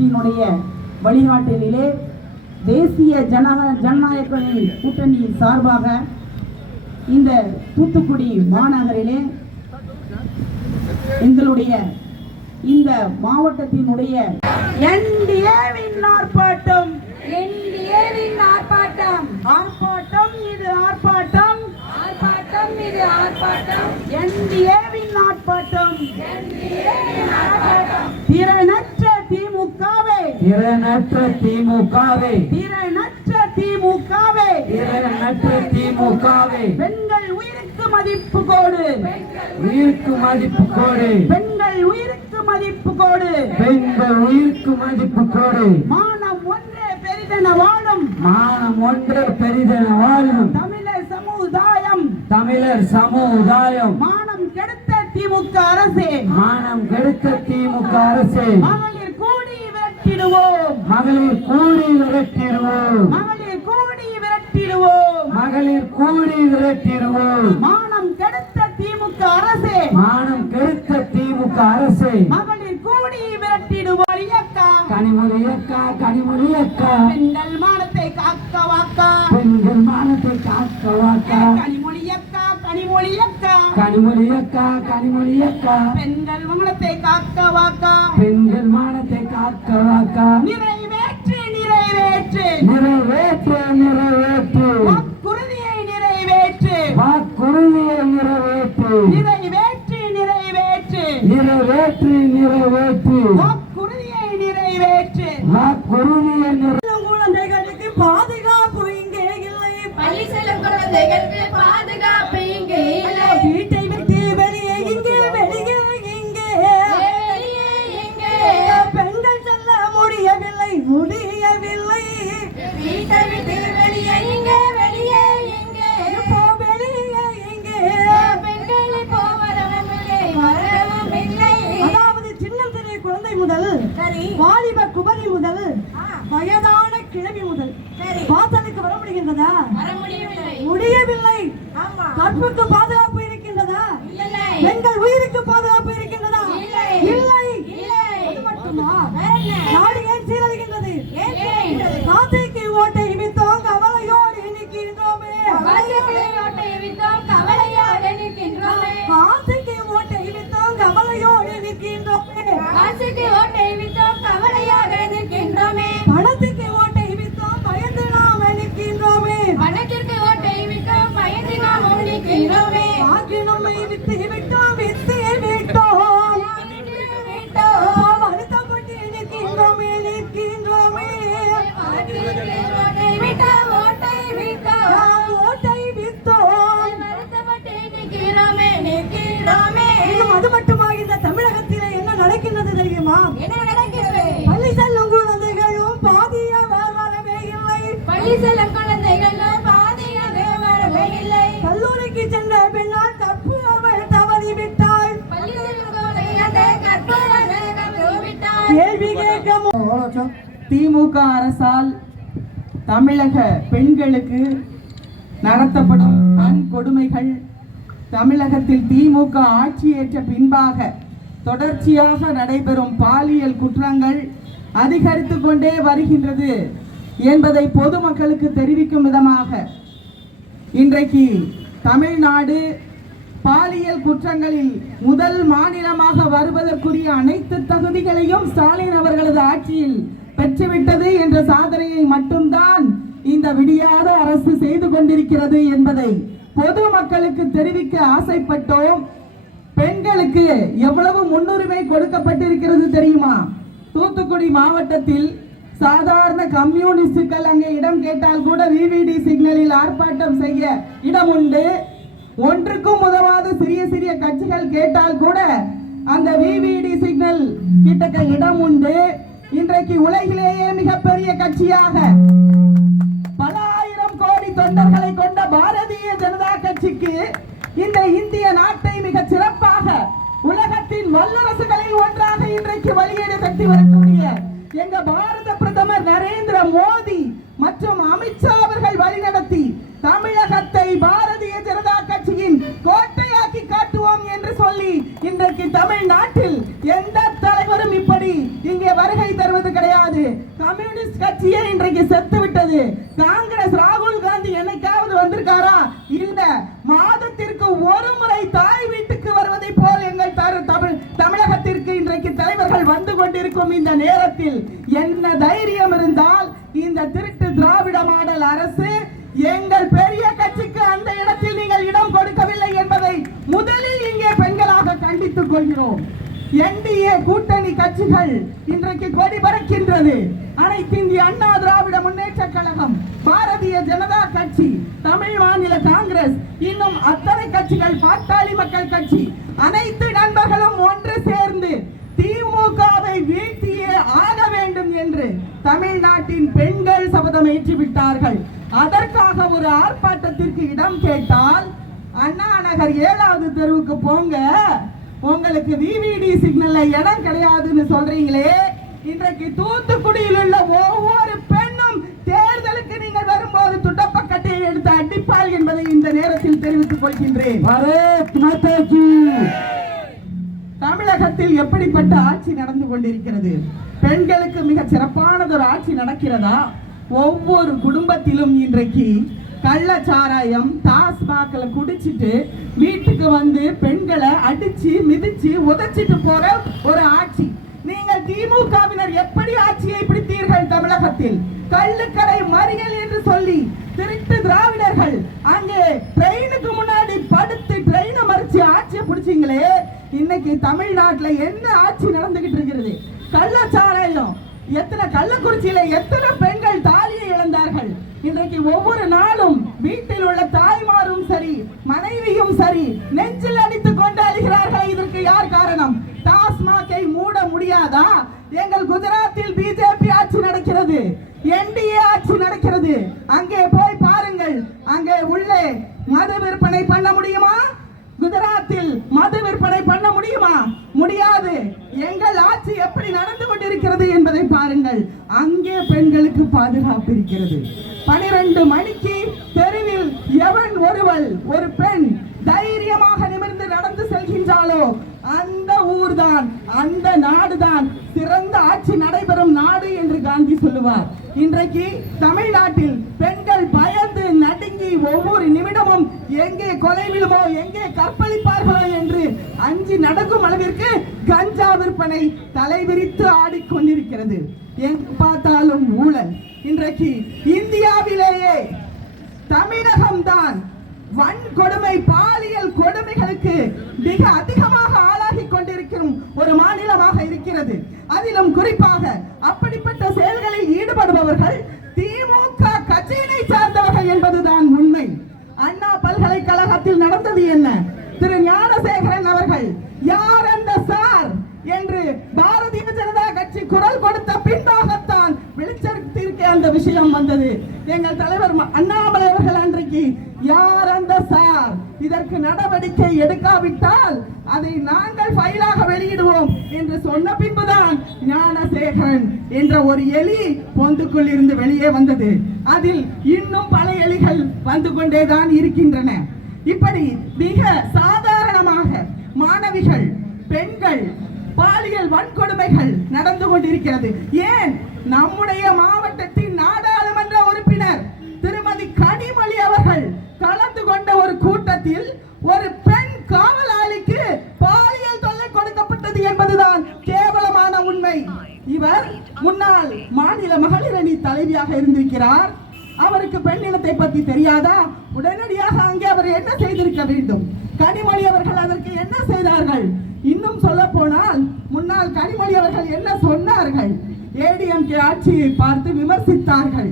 கட்சியினுடைய வழிகாட்டலிலே தேசிய ஜனநாயக கூட்டணி சார்பாக இந்த தூத்துக்குடி மாநகரிலே எங்களுடைய இந்த மாவட்டத்தினுடைய என்டிஏவின் ஆர்ப்பாட்டம் ஆர்ப்பாட்டம் இது ஆர்ப்பாட்டம் என்டிஏவின் ஆர்ப்பாட்டம் திறனற்ற திமுகவே பெண்கள் உயிருக்கு மதிப்பு கோடு பெண்கள் உயிருக்கு மதிப்பு கோடு மானம் ஒன்றே பெரிதென வாழும் தமிழர் சமுதாயம் மானம் கெடுத்த திமுக அரசே மகளிர் கூடி விரட்டிடுவோம் மானம் கெடுத்த திமுக அரசே மகளிர் கூடி விரட்டிடுவோம் கனிமொழி அக்கா பெண்கள் மானத்தை காக்க வாக்கா கனிமொழி அக்கா பெண்கள் மானத்தை காக்க வாக்கா நிறைவேற்று வாக்குறுதியை நிறைவேற்று வாக்குறுதியை நிறைவேற்று குழந்தைகளுக்கு பாதுகாப்பு இங்கே இல்லை பள்ளி செல்லும் குழந்தைகளுக்கு பாதுகாப்பு இங்கே இல்லை வீட்டை விட்டு வெளியே இங்கே பெண்கள் செல்ல முடியவில்லை வீட்டை விட்டு வெளியே இங்கே பெண்கள் இப்போ வரவும் இல்லை அதாவது சின்ன சிறிய குழந்தை முதல் வாலிப குபரி முதல் வயதான கிழவி முதல் வாசலுக்கு வர முடிகின்றதா? முடியவில்லை. கற்புக்கு பாதுகாப்பு இருக்கின்றதா? பெண்கள் உயிருக்கு பாதுகாப்பு இருக்கின்றதா? இல்லை. அது மட்டுமா? நாடு ஏன் சீரழிகின்றது? காசிக்கு ஓட்டை வித்தோம் கவலையோடு நிற்கின்றோமே. காசிக்கு ஓட்டை வித்தோம் கவலையோடு நிற்கின்றோமே. பணத்துக்கு ஓட்டை வித்தோம் பயந்து நாம் நிற்கின்றோமே. வாக்கு நம்மை விட்டு விட்டோம் வருத்தப்பட்டு நிற்கின்றோமே. அது மட்டுமா இந்த தமிழகத்திலே என்ன நடக்கின்றது தெரியுமா? பள்ளி செல்லும் குழந்தைகளும் வரவே இல்லை. கல்லூரிக்கு சென்ற பெண்ணால் கற்பு அவள் தவறிவிட்டாள். கேள்வி கேட்க திமுக அரசால் தமிழக பெண்களுக்கு நடத்தப்படும் வன்கொடுமைகள் தமிழகத்தில் திமுக ஆட்சியேற்ற பின்பாக தொடர்ச்சியாக நடைபெறும் பாலியல் குற்றங்கள் அதிகரித்து கொண்டே வருகின்றது என்பதை பொதுமக்களுக்கு தெரிவிக்கும் விதமாக இன்றைக்கு தமிழ்நாடு பாலியல் குற்றங்களில் முதல் மாநிலமாக வருவதற்குரிய அனைத்து தகுதிகளையும் ஸ்டாலின் அவர்களது ஆட்சியில் பெற்றுவிட்டது என்ற சாதனையை மட்டும்தான் இந்த விடியாத அரசு செய்து கொண்டிருக்கிறது என்பதை பொதுமக்களுக்கு தெரிவிக்க ஆசைப்பட்டோம். பெண்களுக்கு எவ்வளவு முன்னுரிமை கொடுக்கப்பட்டிருக்கிறது தெரியுமா? தூத்துக்குடி மாவட்டத்தில் சாதாரண கம்யூனிஸ்டுகள் அங்கே இடம் கேட்டால் கூட விவிடி சிக்னலில் ஆர்ப்பாட்டம் செய்ய இடம் உண்டு. ஒன்றுக்கும் உதவாத சிறிய கட்சிகள் கேட்டால் கூட அந்த விவிடி சிக்னல் கிட்டக்க இடம் உண்டு. இன்றைக்கு உலகிலேயே மிகப்பெரிய கட்சியாக பல ஆயிரம் கோடி தொண்டர்களை கொண்ட பாரதிய ஜனதா கட்சிக்கு இந்த இந்திய நாட்டை மிக சிறப்பாக உலகத்தின் வல்லரசுகளில் ஒன்றாக இன்றைக்கு வழியேற கட்டி வரக்கூடிய எங்க பாரத பிரதமர் நரேந்திர மோடி மற்றும் அமித்ஷா அவர்கள் வழிநடத்தி தமிழகத்தை பாரதிய ஜனதா கட்சியின் கோட்டையாக்கி காட்டுவோம் என்று சொல்லி இன்றைக்கு தமிழ்நாட்டில் எந்த தலைவரும் இப்படி இங்கே வருகை தருவது கிடையாது. கட்சியே இன்றைக்கு செத்து விட்டது. காங்கிரஸ் ராகுல் காந்தி என்னைக்காவது வந்திருக்காரா? இல்ல. மாதத்திற்கு ஒரு முறை தாய் வீட்டுக்கு வருவதை போல் எங்கள் தமிழகத்திற்கு இன்றைக்கு தலைவர்கள் வந்து கொண்டிருக்கும் இந்த நேரத்தில் என்ன தைரியம் இருந்தால் இந்த திருட்டு திராவிட மாடல் அரசு எங்கள் பெரிய கட்சிக்கு அந்த இடத்தில் நீங்கள் இடம் கொடுக்கவில்லை என்பதை முதலில் இங்கே பெண்களாக கண்டித்துக் கொள்கிறோம். என்டிஏ கூட்டணி கட்சிகள் இன்றைக்கு கொடி பறக்கின்றது. அனைத்து இந்திய அண்ணா திராவிட முன்னேற்ற கழகம், பாரதிய ஜனதா கட்சி, தமிழ் மாநில காங்கிரஸ், இன்னும் அத்தனை கட்சிகள், பாட்டாளி மக்கள் கட்சி, அனைத்து நண்பர்களும் ஒன்று சேர்ந்து திமுகவை வீழ்த்தியே ஆக வேண்டும் என்று தமிழ்நாட்டின் பெண்கள் சபதம் ஏற்றுவிட்டார்கள். அதற்காக ஒரு ஆர்ப்பாட்டத்திற்கு இடம் கேட்டால் அண்ணா நகர் 7வது தெருவுக்கு போங்க, உங்களுக்கு விவிடி சிக்னல்ல இடம் கிடையாதுன்னு சொல்றீங்களே. இன்றைக்கு தூத்துக்குடியில் உள்ள ஒவ்வொரு பெண்ணும் தேர்தலுக்கு நீங்கள் வரும்போது துட்டப்பக்கட்டையை எடுத்து அடிப்பாள் என்பதை இந்த நேரத்தில் தெரிவித்துக் கொள்கின்றேன். தமிழகத்தில் எப்படிப்பட்ட ஆட்சி நடந்து கொண்டிருக்கிறது? பெண்களுக்கு மிக சிறப்பானதொரு ஆட்சி நடக்கிறதா? ஒவ்வொரு குடும்பத்திலும் இன்றைக்கு கள்ளச்சாராயம், டாஸ்மாக்ல குடிச்சிட்டு வீட்டுக்கு வந்து பெண்களை அடிச்சு மிதிச்சு உதைச்சிட்டு போற ஒரு ஆட்சி. நீங்கள் திமுகவினர் எப்படி ஆட்சியை பிடித்தீர்கள்? தமிழகத்தில் கள்ளுக்கடை மறியல் என்று சொல்லி திருட்டு திராவிடர்கள் அங்கே ட்ரெயினுக்கு முன்னாடி படுத்து ட்ரெயினை மறிச்சு ஆட்சியை பிடிச்சிங்களே. இன்னைக்கு தமிழ்நாட்டுல என்ன ஆட்சி நடந்துகிட்டு இருக்கிறது? கள்ளச்சாராயம், எத்தனை கள்ளக்குறிச்சியில எத்தனை பெண்கள் தாலியை இழந்தார்கள். இன்றைக்கு ஒவ்வொரு நாளும் வீட்டில் உள்ள தாய்மாரும் சரி, மனைவியும் சரி, நெஞ்சில் அடித்துக் கொண்டு அழுகிறார்கள். இதற்கு யார் காரணம்? டாஸ்மாகை மூட முடியாதா? எங்கள் குஜராத்தில் பிஜேபி ஆட்சி நடக்கிறது, என்டிஏ ஆட்சி நடக்கிறது. அங்கே போய் பாருங்கள், அங்கே உள்ளே மது விற்பனை பண்ண முடியுமா? குஜராத்தில் மது விற்பனை பண்ண முடியுமா? முடியாது. எங்கள் ஆட்சி எப்படி நடந்து கொண்டிருக்கிறது என்பதை பாருங்கள். அங்கே பெண்களுக்கு பாதுகாப்பு இருக்கிறது. 12 மணிக்கு தெருவில் எவன் ஒருவள், ஒரு பெண் தைரியமாக நிமிர்ந்து நடந்து செல்கின்றாளோ அந்த ஊர்தான், அந்த நாடுதான் சிறந்த ஆட்சி நடைபெறும் நாடு என்று காந்தி சொல்லுவார். இன்றைக்கு தமிழ்நாட்டில் பெண்கள் பயந்து நடுங்கி ஒவ்வொரு நிமிடமும் எங்கே கொலை விழுமோ, எங்கே கற்பழிப்பார்களோ என்று அஞ்சி நடக்கும் அளவிற்கு கஞ்சா விற்பனை தலைவிரித்து ஆடிக்கொண்டிருக்கிறது. எங்கு பார்த்தாலும் ஊழல். இன்றைக்கு இந்தியாவிலேயே தமிழகம்தான் வன்கொடுமை, பாலியல் கொடுமைகளுக்கு மிக அதிகமாக ஆளாகி கொண்டிருக்கும் ஒரு மாநிலமாக இருக்கிறது. அதிலும் குறிப்பாக அப்படிப்பட்ட செயல்களில் ஈடுபடுபவர்கள் திமுக கட்சியினை சார்ந்தவர்கள் என்பதுதான் உண்மை. அண்ணா பல்கலைக்கழகத்தில் நடந்தது என்ன? திரு ஞானசேகரன் அவர்கள் யார் அந்த சார் என்று பாரதிய ஜனதா கட்சி குரல் கொடுத்த பின்பாகத்தான் வெளிச்சத்திற்கு அந்த விஷயம் வந்தது. எங்கள் தலைவர் அண்ணாமலை அவர்கள் அன்றைக்கு யார் அந்த சார், இதற்கு நடவடிக்கை எடுக்காவிட்டால் அதை நாங்கள் ஃபைலாக வெளியிடுவோம் என்று சொன்ன பின்புதான் ஞானசேகரன் என்ற ஒரு எலி பொந்துக்குள் இருந்து வெளியே வந்தது. அதில் இன்னும் பல எலிகள் வந்து கொண்டேதான் இருக்கின்றன. இப்படி மிக சாதாரணமாக மாணவிகள், பெண்கள் பாலியல் வன்கொடுமைகள் நடந்து கொண்டிருக்கிறது. ஏன் நம்முடைய மாவட்டத்தின் நாடாளுமன்ற உறுப்பினர் திருமதி கனிமொழி அவர்கள் கலந்து கொண்ட ஒரு கூட்டத்தில் ஒரு பெண் காவலாளிக்கு பாலியல் தொல்லை கொடுக்கப்பட்டது என்பதுதான் கேவலமான உண்மை. இவர் முன்னாள் மாநில மகளிர் அணி தலைவியாக இருந்திருக்கிறார். அவருக்கு பெண்ணினத்தை பற்றி தெரியாதா? உடனடியாக அங்கே அவர் என்ன செய்திருக்க வேண்டும்? கனிமொழி அவர்கள் அதற்கு என்ன செய்தார்கள்? இன்னும் சொல்ல போனால் முன்னாள் கனிமொழி அவர்கள் என்ன சொன்னார்கள்? ஏடிஎம்கே ஆட்சியை பார்த்து விமர்சித்தார்கள்.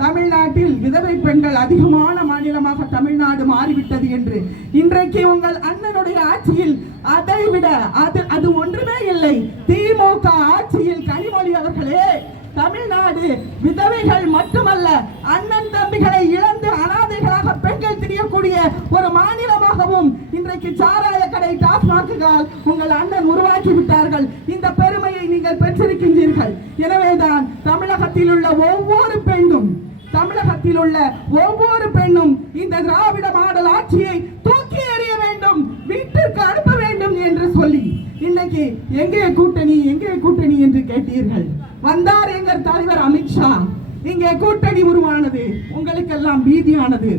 தமிழ்நாட்டில் விதவை பெண்கள் அதிகமான மாநிலமாக தமிழ்நாடு மாறிவிட்டது என்று. இன்றைக்கு உங்கள் அண்ணனுடைய ஆட்சியில் அதைவிட அது ஒன்றுமே இல்லை. திமுக ஆட்சியில் கனிமொழி அவர்களே, தமிழ்நாடு விதவைகள் மட்டுமல்ல, அண்ணன் தம்பிகளை இழந்து அனாதைகளாக பெண்கள் திரியக்கூடிய ஒரு மாநிலமாகவும் இன்றைக்கு சாராய கடை, டாஸ்மாக்குகள் உங்கள் அண்ணன் உருவாக்கி விட்டார்கள். இந்த பெருமையை நீங்கள் பெற்றிருக்கின்றீர்கள். எனவேதான் தமிழகத்தில் உள்ள ஒவ்வொரு பெண்ணும் இந்த திராவிட மாடல் ஆட்சியை தூக்கி எறிய வேண்டும், வீட்டிற்கு அனுப்ப வேண்டும் என்று சொல்லி இன்னைக்கு எங்கே கூட்டணி என்று கேட்டீர்கள். வந்தார் எங்கள் தலைவர் அமித்ஷா. இங்கே கூட்டணி உருவானது, உங்களுக்கெல்லாம் பீதியானது.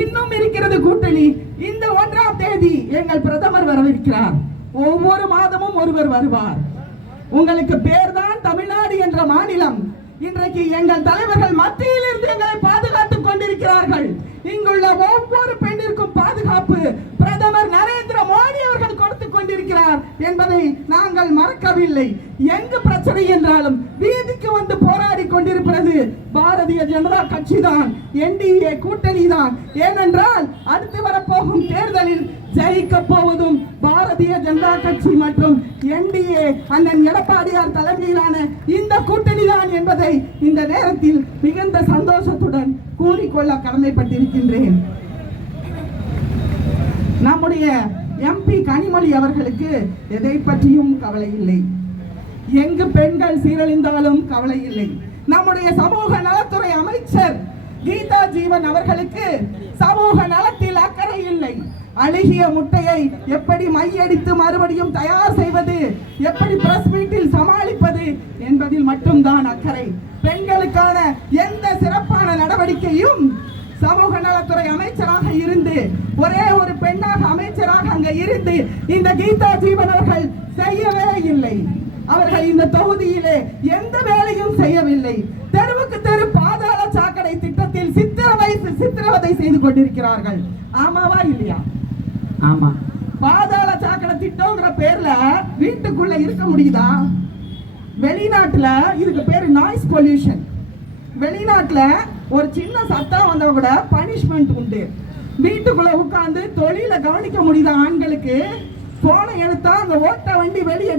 இன்னும் இருக்கிறது கூட்டணி. இந்த 1ஆம் தேதி எங்கள் பிரதமர் வரவிருக்கிறார். ஒவ்வொரு மாதமும் ஒருவர் வருவார். உங்களுக்கு பேர்தான் தமிழ்நாடு என்ற மாநிலம். இன்றைக்கு எங்கள் தலைவர்கள் மத்தியில் இருந்து எங்களை பாதுகாத்துக் கொண்டிருக்கிறார்கள். இங்குள்ள ஒவ்வொரு பெண்ணிற்கும் பாதுகாப்பு பிரதமர் நரேந்திர மோடி அவர்கள் கொடுத்துக் கொண்டிருக்கிறார் என்பதை நாங்கள் மறக்கவில்லை. எங்கு பிரச்சனை என்றாலும் வீதிக்கு வந்து போராடி கொண்டிருக்கிறது பாரதிய ஜனதா கட்சி தான், NDA கூட்டணி தான். ஏனென்றால் அடுத்து வரப்போகும் தேர்தலில் ஜெயிக்க போவதும் பாரதிய ஜனதா கட்சி மற்றும் NDA அண்ணன் எடப்பாடியார் தலைமையிலான இந்த கூட்டணி தான் என்பதை இந்த நேரத்தில் மிகுந்த சந்தோஷத்துடன் கூறிக்கொள்ள கடமைப்பட்டிருக்கின்றேன். நம்முடைய MP கனிமொழி அவர்களுக்கு எதை பற்றியும் கவலை இல்லை. எங்கு பெண்கள் சீரழிந்தாலும் கவலை இல்லை. நம்முடைய சமூக நலத்துறை அமைச்சர் கீதா ஜீவன் அவர்களுக்கு சமூக நலத்தில் அக்கறை இல்லை. அழுகிய முட்டையை எப்படி மையடித்து மறுபடியும் தயார் செய்வது, எப்படி பிரஸ் மீட்டில் சமாளிப்பது என்பதில் மட்டும்தான் அக்கறை. பெண்களுக்கான எந்த சிறப்பான நடவடிக்கையும் சமூக நலத்துறை அமைச்சராக இருந்து, ஒரே ஒரு பெண்ணாக அமைச்சராக அங்க இருந்து இந்த கீதா ஜீவன் அவர்கள் செய்யவே இல்லை. அவர்கள் இந்த தொகுதியிலே எந்த வேலையும் செய்யவில்லை. தெருவுக்கு தெரு பாதாள சாக்கடை திட்டத்தில் சித்திரவதை செய்து கொண்டிருக்கிறார்கள். ஆமாவா இல்லையா? ஆமா. பாதாள சாக்கடை திட்டம்ங்கிற பேர்ல வீட்டுக்குள்ள இருக்க முடியுதா? வெளிநாட்டுல இதுக்கு பேரு நாய்ஸ் பொல்யூஷன். வெளிநாட்டுல ஒரு சின்ன சத்தம் வந்தா கூட பனிஷ்மெண்ட் உண்டு. வீட்டுக்குள்ள உட்கார்ந்து தொழில கவனிக்க முடியுதா ஆண்களுக்கு? போனை எடுத்தா அந்த ஓட்ட வண்டி வெளியே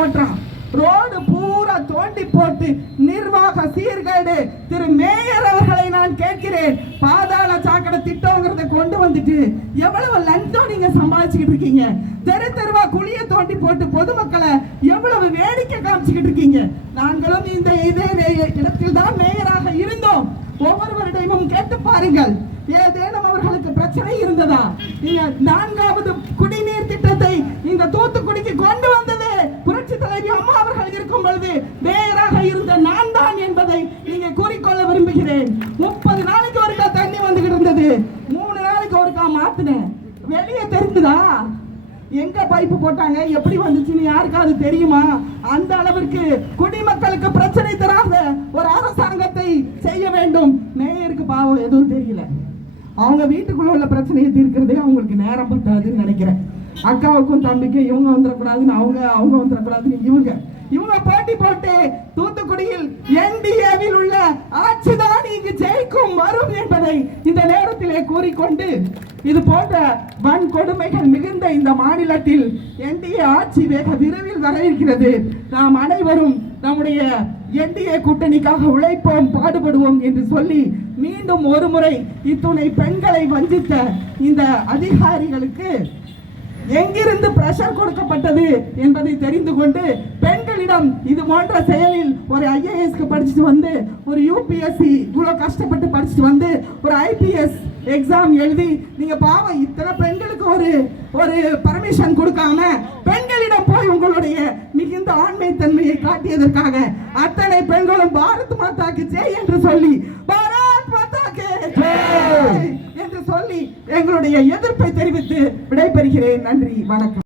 ஓட்டுறான். ரோடு பூரா தோண்டி போட்டு நிர்வாக சீர்கேடு. திரு மேயர் அவர்களை நான் கேட்கிறேன், பாதாள சாக்கடை திட்டம்ங்கிறத கொண்டு வந்துட்டு எவ்வளவு லஞ்சம் நீங்க சம்பாதிச்சுக்கிட்டு இருக்கீங்க? தெரு தெருவா குழிய தோண்டி போட்டு பொதுமக்களை எவ்வளவு வேடிக்கை காமிச்சுக்கிட்டு இருக்கீங்க? நாங்களும் இந்த இதே இடத்தில் தான் மேயராக இருந்தோம். ஒவ்வொருவரிடமும் கேட்டு பாருங்கள், ஏதேனும் அவர்களுக்கு பிரச்சனை இருந்ததா? நீங்க 4வது குடிநீர் திட்டத்தை இந்த தூத்துக்குடிக்கு கொண்டு வந்தது புரட்சி தலைவி அம்மா அவர்கள் இருக்கும் பொழுது மேயராக இருந்த நான் தான் என்பதை நீங்க கூறிக்கொள்ள விரும்புகிறேன். 30 நாளைக்கு ஒருக்கா தண்ணி வந்துகிட்டு இருந்தது, 3 நாளைக்கு ஒருக்கா மாத்தினேன். வெளியே தெரிஞ்சுதா எங்க பைப்பு போட்டாங்க, எப்படி வந்துச்சுன்னு யாருக்காவது தெரியுமா? அந்த அளவிற்கு குடிமக்களுக்கு பிரச்சனை தராத ஒரு அரசாங்கத்தை செய்ய வேண்டும். மேயருக்கு பாவம் எதுவும் தெரியல. அவங்க வீட்டுக்குள்ள உள்ள பிரச்சனையை தீர்க்கிறதே அவங்களுக்கு நேரம் பத்தாதுன்னு நினைக்கிறேன். அக்காவுக்கும் தம்பிக்கும் இவங்க வந்துடக்கூடாதுன்னு அவங்க வந்துடக்கூடாதுன்னு இவங்க போட்டி போட்டு தூத்துக்குடியில் NDAவில் உள்ள ஆட்சிதான் இங்கு ஜெயிக்கும் வரும் என்பதை இந்த நேரத்திலே கூறிக்கொண்டு, இது போன்ற வன்கொடுமைகள் மிகுந்த இந்த மாநிலத்தில் NDA ஆட்சி வெகு விரைவில் வர இருக்கிறது. நாம் அனைவரும் நம்முடைய NDA கூட்டணிக்காக உழைப்போம், பாடுபடுவோம் என்று சொல்லி மீண்டும் ஒரு முறை இத்துணை பெண்களை வஞ்சித்த இந்த அதிகாரிகளுக்கு எங்கிருந்து பிரஷர் கொடுக்கப்பட்டது என்பதை தெரிந்து கொண்டு, பெண்களிடம் இது போன்ற செயலில் ஒரு IAS படிச்சுட்டு வந்து, ஒரு UPSC இவ்வளவு கஷ்டப்பட்டு படிச்சுட்டு வந்து, ஒரு IPS எக்ஸாம் எழுதி, நீங்க பாவம் இத்தனை பெண்களுக்கு ஒரு பர்மிஷன் கொடுக்காம பெண்களிடம் போய் உங்களுடைய மிகுந்த ஆண்மை தன்மையை காட்டியதற்காக அத்தனை பெண்களும் பாரத் மாதாக்கு ஜெய் என்று சொல்லி, பாரத் மாதாக்கு ஜெய் என்று சொல்லி எங்களுடைய எதிர்ப்பை தெரிவித்து விடைபெறுகிறேன். நன்றி, வணக்கம்.